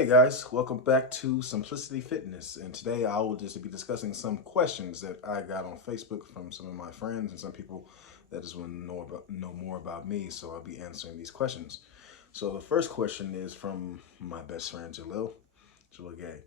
Hey guys, welcome back to Simplicity Fitness, and today I will just be discussing some questions that I got on Facebook from some of my friends and some people that just want to know more about me, so I'll be answering these questions. So the first question is from my best friend Jalil Gay.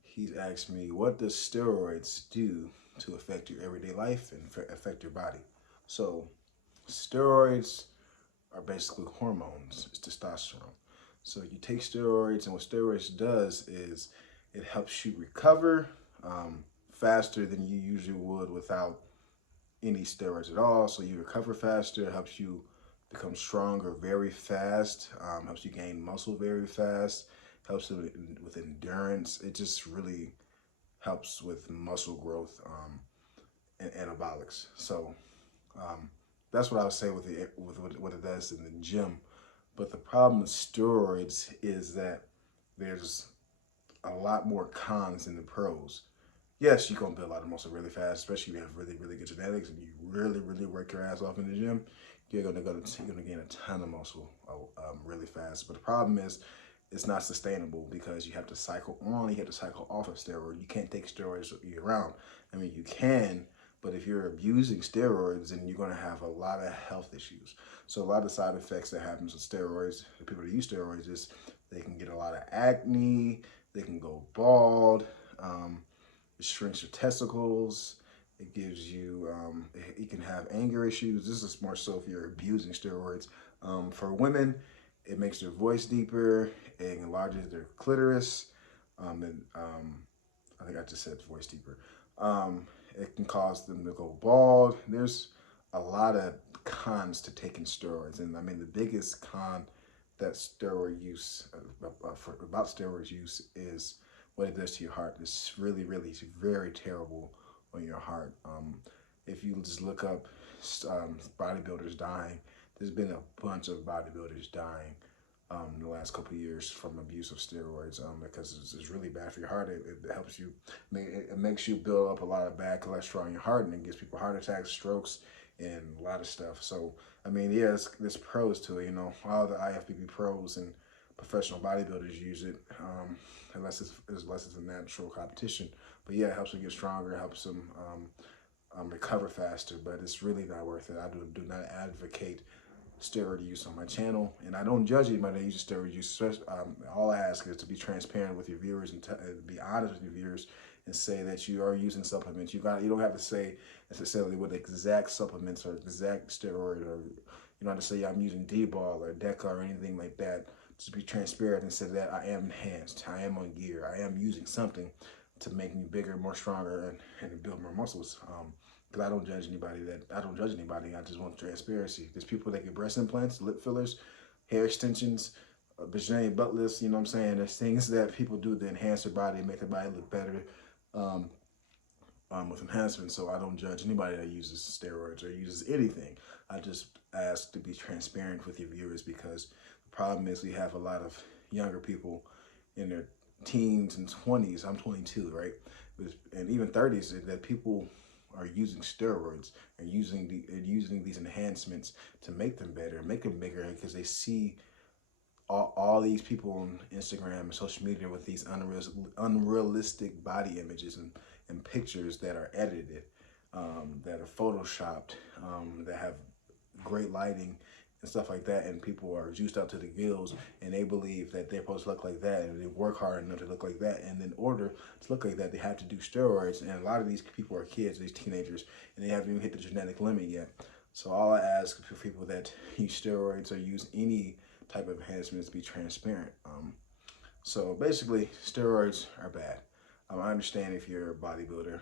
He's asked me, what does steroids do to affect your everyday life and affect your body? So steroids are basically hormones. It's testosterone. So you take steroids, and what steroids does is it helps you recover faster than you usually would without any steroids at all. So you recover faster. It helps you become stronger very fast. Helps you gain muscle very fast. Helps with endurance. It just really helps with muscle growth and anabolics. So um, that's what I would say with what it does in the gym. But the problem with steroids is that there's a lot more cons than the pros. Yes, you're gonna build a lot of muscle really fast, especially if you have really good genetics and you really work your ass off in the gym. You're gonna gain a ton of muscle really fast. But the problem is it's not sustainable because you have to cycle on, you have to cycle off of steroid. You can't take steroids year round. I mean, you can, but if you're abusing steroids, then you're gonna have a lot of health issues. So a lot of side effects that happens with steroids, the people that use steroids, is they can get a lot of acne, they can go bald, it shrinks your testicles, it gives you, you can have anger issues. This is more so if you're abusing steroids. For women, it makes their voice deeper, it enlarges their clitoris, and I think I just said voice deeper. It can cause them to go bald. There's a lot of cons to taking steroids, and I mean the biggest con that steroid use about steroid use is what it does to your heart. It's really very terrible on your heart. If you just look up bodybuilders dying, there's been a bunch of bodybuilders dying in the last couple of years from abuse of steroids because it's really bad for your heart. It helps you, it makes you build up a lot of bad cholesterol in your heart, and it gives people heart attacks, strokes, and a lot of stuff. So, I mean, yeah, there's pros to it. You know, all the IFBB pros and professional bodybuilders use it, unless it's a natural competition. But yeah, it helps them get stronger, helps them recover faster, but it's really not worth it. I do not advocate steroid use on my channel, and I don't judge anybody that uses steroid use. All I ask is to be transparent with your viewers and be honest with your viewers and say that you are using supplements. You don't have to say necessarily what exact supplements or exact steroid, or you don't have to say I'm using D-ball or DECA or anything like that. Just be transparent and say that I am enhanced, I am on gear, I am using something to make me bigger, more stronger, and build more muscles. Because I don't judge anybody. I just want transparency. There's people that get breast implants, lip fillers, hair extensions, Brazilian butt lifts. You know what I'm saying? There's things that people do to enhance their body, make their body look better um, with enhancements. So I don't judge anybody that uses steroids or uses anything. I just ask to be transparent with your viewers, because the problem is we have a lot of younger people in their teens and 20s. I'm 22, right? And even 30s, that people are using steroids and using these enhancements to make them better, make them bigger, because they see all these people on Instagram and social media with these unrealistic body images and pictures that are edited, that are photoshopped, that have great lighting and stuff like that, and people are juiced out to the gills, and they believe that they're supposed to look like that, and they work hard enough to look like that, and in order to look like that, they have to do steroids. And a lot of these people are kids, these teenagers, and they haven't even hit the genetic limit yet. So all I ask for people that use steroids or use any type of enhancements to be transparent. So basically, steroids are bad. I understand if you're a bodybuilder,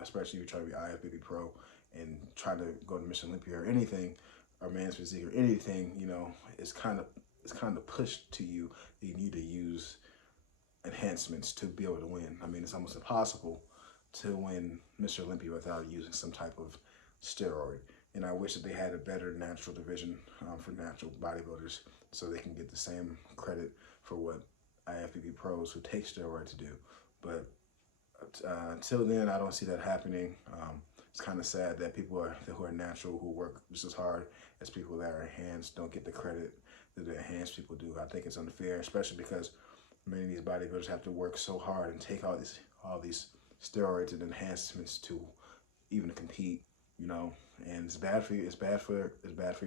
especially if you're trying to be IFBB pro and trying to go to Mission Olympia or anything, or Man's Physique or anything, you know, it's kind of pushed to you that you need to use enhancements to be able to win. I mean, it's almost impossible to win Mr. Olympia without using some type of steroid. And I wish that they had a better natural division for natural bodybuilders, so they can get the same credit for what IFBB pros who take steroids do. But until then, I don't see that happening. It's kind of sad that people who are natural, who work just as hard as people that are enhanced, don't get the credit that the enhanced people do. I think it's unfair, especially because many of these bodybuilders have to work so hard and take all these steroids and enhancements to even compete, you know, and it's bad for you. It's bad for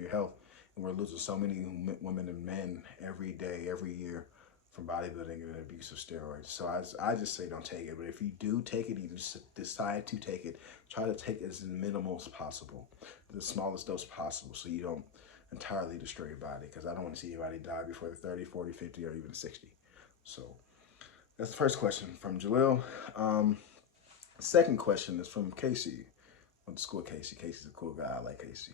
your health. And we're losing so many women and men every day, every year from bodybuilding and abuse of steroids. So I just say don't take it. But if you do take it, you decide to take it, try to take it as minimal as possible, the smallest dose possible, so you don't entirely destroy your body, because I don't want to see anybody die before they're 30, 40, 50, or even 60. So that's the first question from Jalil. Second question is from Casey. Went to school with Casey. Casey's a cool guy. I like Casey.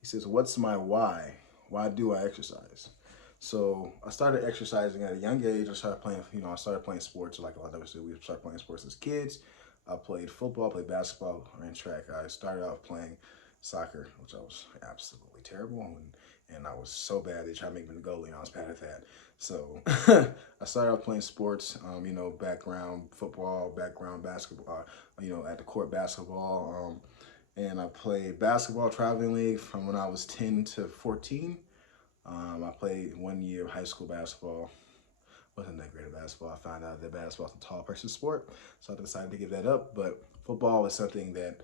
He says, what's my why? Why do I exercise? So I started exercising at a young age. I started playing sports like a lot of us do. We started playing sports as kids. I played football, played basketball, ran track. I started off playing soccer, which I was absolutely terrible. And I was so bad, they tried to make me the goalie, and I was bad at that. So I started off playing sports, background football, background basketball, at the court basketball. And I played basketball traveling league from when I was 10 to 14. I played 1 year of high school basketball. Wasn't that great at basketball. I found out that basketball is a tall person sport, so I decided to give that up. But football is something that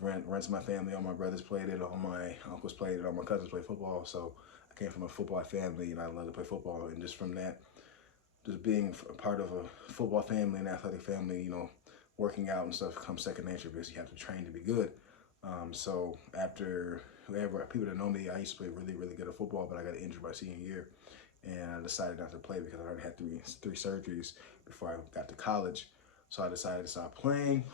runs my family. All my brothers played it, all my uncles played it, all my cousins played football. So I came from a football family, and I love to play football. And just from that, just being a part of a football family, an athletic family, working out and stuff comes second nature, because you have to train to be good. So after people that know me, I used to play really, really good at football, but I got injured my senior year, and I decided not to play because I already had three surgeries before I got to college. So I decided to stop playing,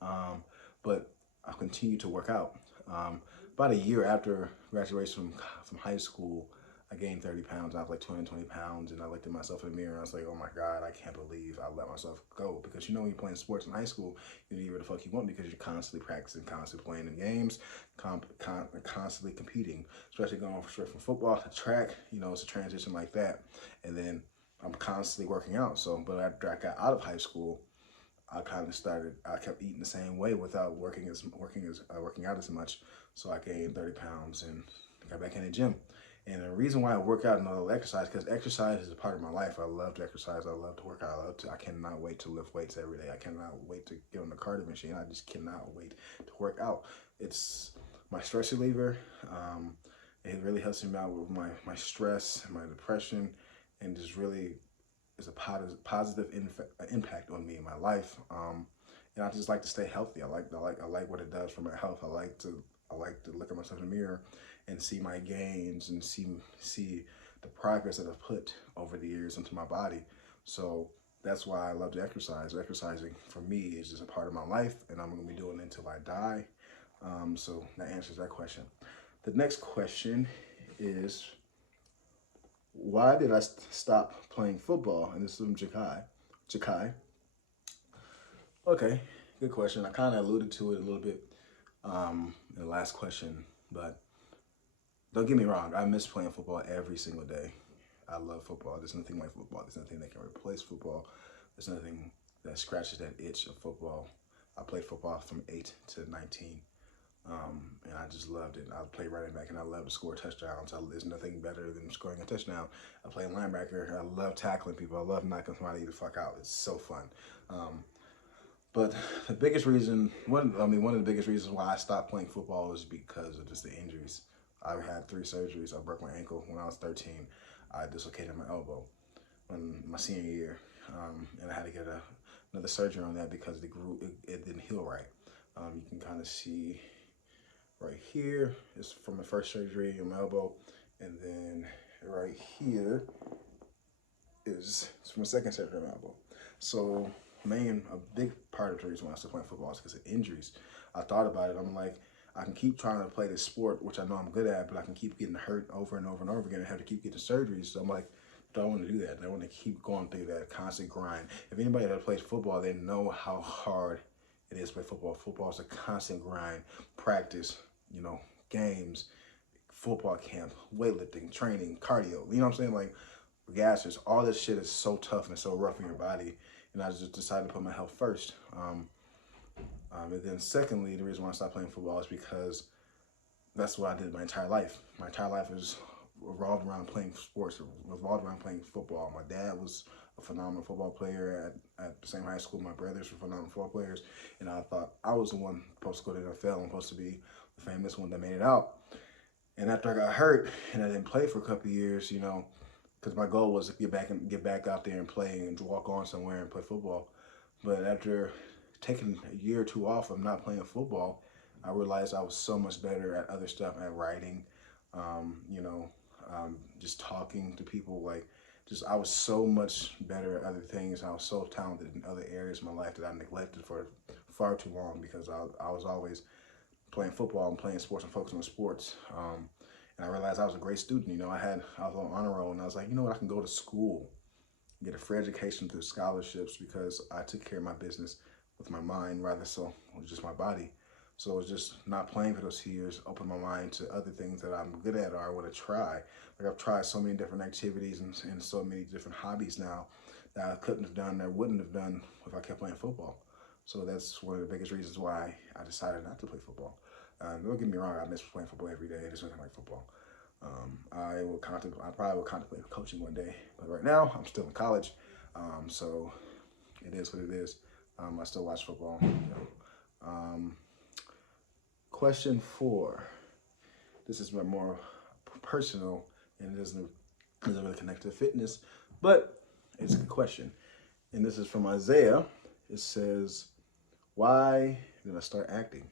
but I continued to work out. About a year after graduation from high school, I gained 30 pounds. I was like 220 pounds, and I looked at myself in the mirror, and I was like, oh my God, I can't believe I let myself go. Because when you're playing sports in high school, you do whatever the fuck you want, because you're constantly practicing, constantly playing in games, constantly competing, especially going straight from football to track. It's a transition like that. And then I'm constantly working out. So, but after I got out of high school, I kept eating the same way without working out as much. So I gained 30 pounds and got back in the gym. And the reason why I work out and I love exercise, because exercise is a part of my life. I love to exercise. I love to work out. I cannot wait to lift weights every day. I cannot wait to get on the cardio machine. I just cannot wait to work out. It's my stress reliever. It really helps me out with my stress and my depression, and just really is a positive impact on me in my life. And I just like to stay healthy. I like what it does for my health. I like to look at myself in the mirror and see my gains and see the progress that I've put over the years into my body. So that's why I love to exercise. Exercising for me is just a part of my life, and I'm going to be doing it until I die. So that answers that question. The next question is, why did I stop playing football? And this is from Jakai. Okay, good question. I kind of alluded to it a little bit in the last question, but don't get me wrong, I miss playing football every single day. I love football. There's nothing like football. There's nothing that can replace football. There's nothing that scratches that itch of football. I played football from 8 to 19, and I just loved it. I played running back, and I love to score touchdowns. There's nothing better than scoring a touchdown. I play linebacker. I love tackling people. I love knocking somebody the fuck out. It's so fun. But the biggest reason, one of the biggest reasons why I stopped playing football was because of just the injuries. I had 3 surgeries. I broke my ankle when I was 13. I dislocated my elbow in my senior year, and I had to get another surgery on that because it didn't heal right. You can kind of see right here is from the first surgery in my elbow, and then right here is from the second surgery in my elbow. So a big part of the reason why I stopped playing football is because of injuries. I thought about it. I'm like, I can keep trying to play this sport, which I know I'm good at, but I can keep getting hurt over and over and over again. I have to keep getting surgeries. So I'm like, don't want to do that. I want to keep going through that constant grind. If anybody that plays football, they know how hard it is to play football. Football is a constant grind, practice, games, football camp, weightlifting, training, cardio. You know what I'm saying? Like, gases, all this shit is so tough and so rough in your body. And I just decided to put my health first. And then secondly, the reason why I stopped playing football is because that's what I did my entire life. My entire life was revolved around playing sports, revolved around playing football. My dad was a phenomenal football player at the same high school. My brothers were phenomenal football players, and I thought I was the one supposed to go to the NFL. I'm supposed to be the famous one that made it out. And after I got hurt and I didn't play for a couple of years, because my goal was to get back out there and play and walk on somewhere and play football. But after taking a year or two off of not playing football, I realized I was so much better at other stuff, at writing, just talking to people. I was so much better at other things. I was so talented in other areas of my life that I neglected for far too long because I was always playing football and playing sports and focusing on sports. And I realized I was a great student. I was on honor roll, and I was like, you know what, I can go to school, get a free education through scholarships because I took care of my business with my mind rather so with just my body. So it was just not playing for those 2 years opened my mind to other things that I'm good at or I want to try. Like I've tried so many different activities and so many different hobbies now that I couldn't have done or wouldn't have done if I kept playing football. So that's one of the biggest reasons why I decided not to play football. Don't get me wrong, I miss playing football every day. I just don't like football. I probably will contemplate coaching one day, but right now I'm still in college, so it is what it is. I still watch football. Question 4. This is more personal and it doesn't really connect to fitness, but it's a good question. And this is from Isaiah. It says, "Why did I start acting?"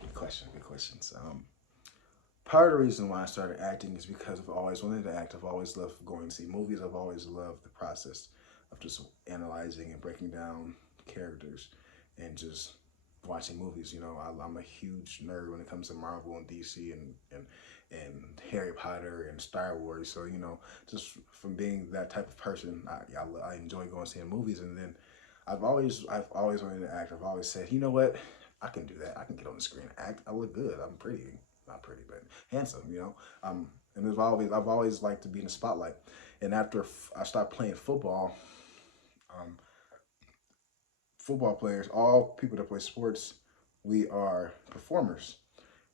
Good question. Good questions. Part of the reason why I started acting is because I've always wanted to act. I've always loved going to see movies. I've always loved the process of just analyzing and breaking down characters and just watching movies. I'm a huge nerd when it comes to Marvel and DC and Harry Potter and Star Wars. So, just from being that type of person, I enjoy going to see movies. And then I've always wanted to act. I've always said, you know what, I can do that. I can get on the screen and act. I look good. I'm pretty. Not pretty, but handsome, and I've always liked to be in the spotlight. And after I stopped playing football, football players, all people that play sports, we are performers.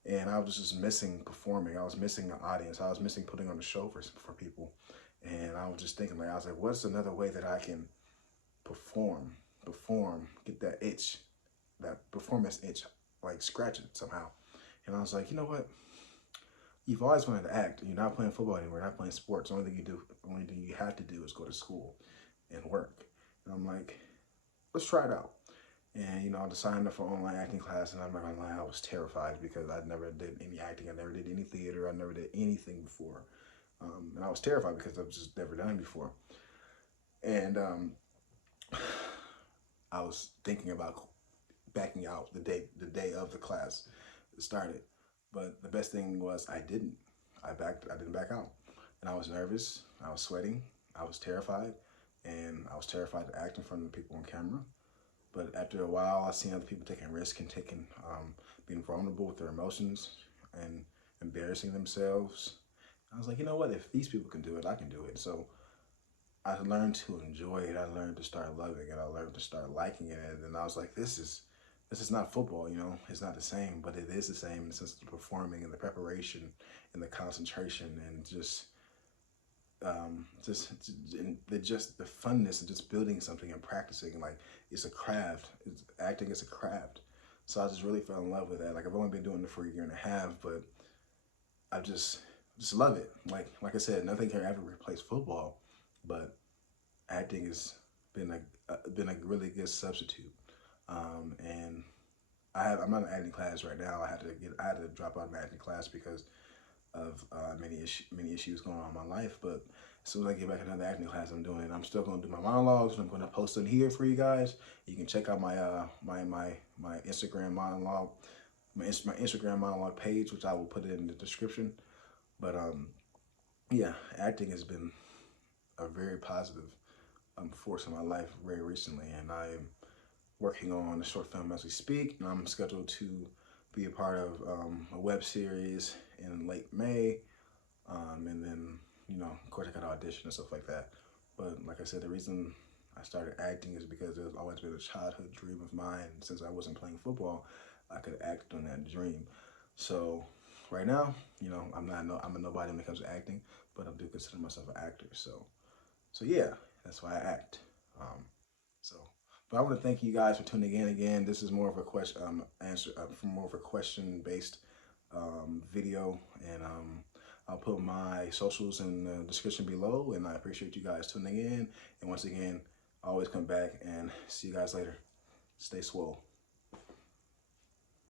And I was just missing performing. I was missing the audience. I was missing putting on a show for people. And I was just thinking, I was like, what's another way that I can perform, get that itch, that performance itch, scratch it somehow. And I was like, you know what? You've always wanted to act. You're not playing football anymore. You're not playing sports. The only thing you have to do is go to school and work. And I'm like, let's try it out. And, I signed up for online acting class, and I'm not gonna lie, I was terrified because I never did any acting. I never did any theater. I never did anything before. And I was terrified because I've just never done it before. And I was thinking about backing out the day of the class started. But the best thing was I didn't back out. And I was nervous, I was sweating, I was terrified, and I was terrified to act in front of people on camera. But after a while, I seen other people taking risks and being vulnerable with their emotions and embarrassing themselves. I was like, you know what, if these people can do it, I can do it. So I learned to enjoy it. I learned to start loving it. I learned to start liking it. And I was like, this is not football, it's not the same, but it is the same in the sense of the performing and the preparation and the concentration and just the funness of just building something and practicing. It's a craft. Acting is a craft. So I just really fell in love with that. I've only been doing it for a year and a half, but I just love it. Like I said, nothing can ever replace football, but acting has been a really good substitute. And I'm not in acting class right now. I had to drop out of my acting class because of many issues going on in my life. But as soon as I get back in another acting class, I'm doing it. I'm still going to do my monologues. I'm going to post them here for you guys. You can check out my my Instagram monologue, my Instagram monologue page, which I will put it in the description. But yeah, acting has been a very positive force in my life very recently, and I am working on a short film as we speak, and I'm scheduled to be a part of a web series in late May, and then, of course I got to audition and stuff like that. But like I said, the reason I started acting is because there's always been a childhood dream of mine. Since I wasn't playing football, I could act on that dream. So right now, I'm a nobody when it comes to acting, but I do consider myself an actor. So yeah, That's why I act. So, but I want to thank you guys for tuning in again. This is more of a question from more of a question based video, and I'll put my socials in the description below. And I appreciate you guys tuning in. And once again, always come back and see you guys later. Stay swole.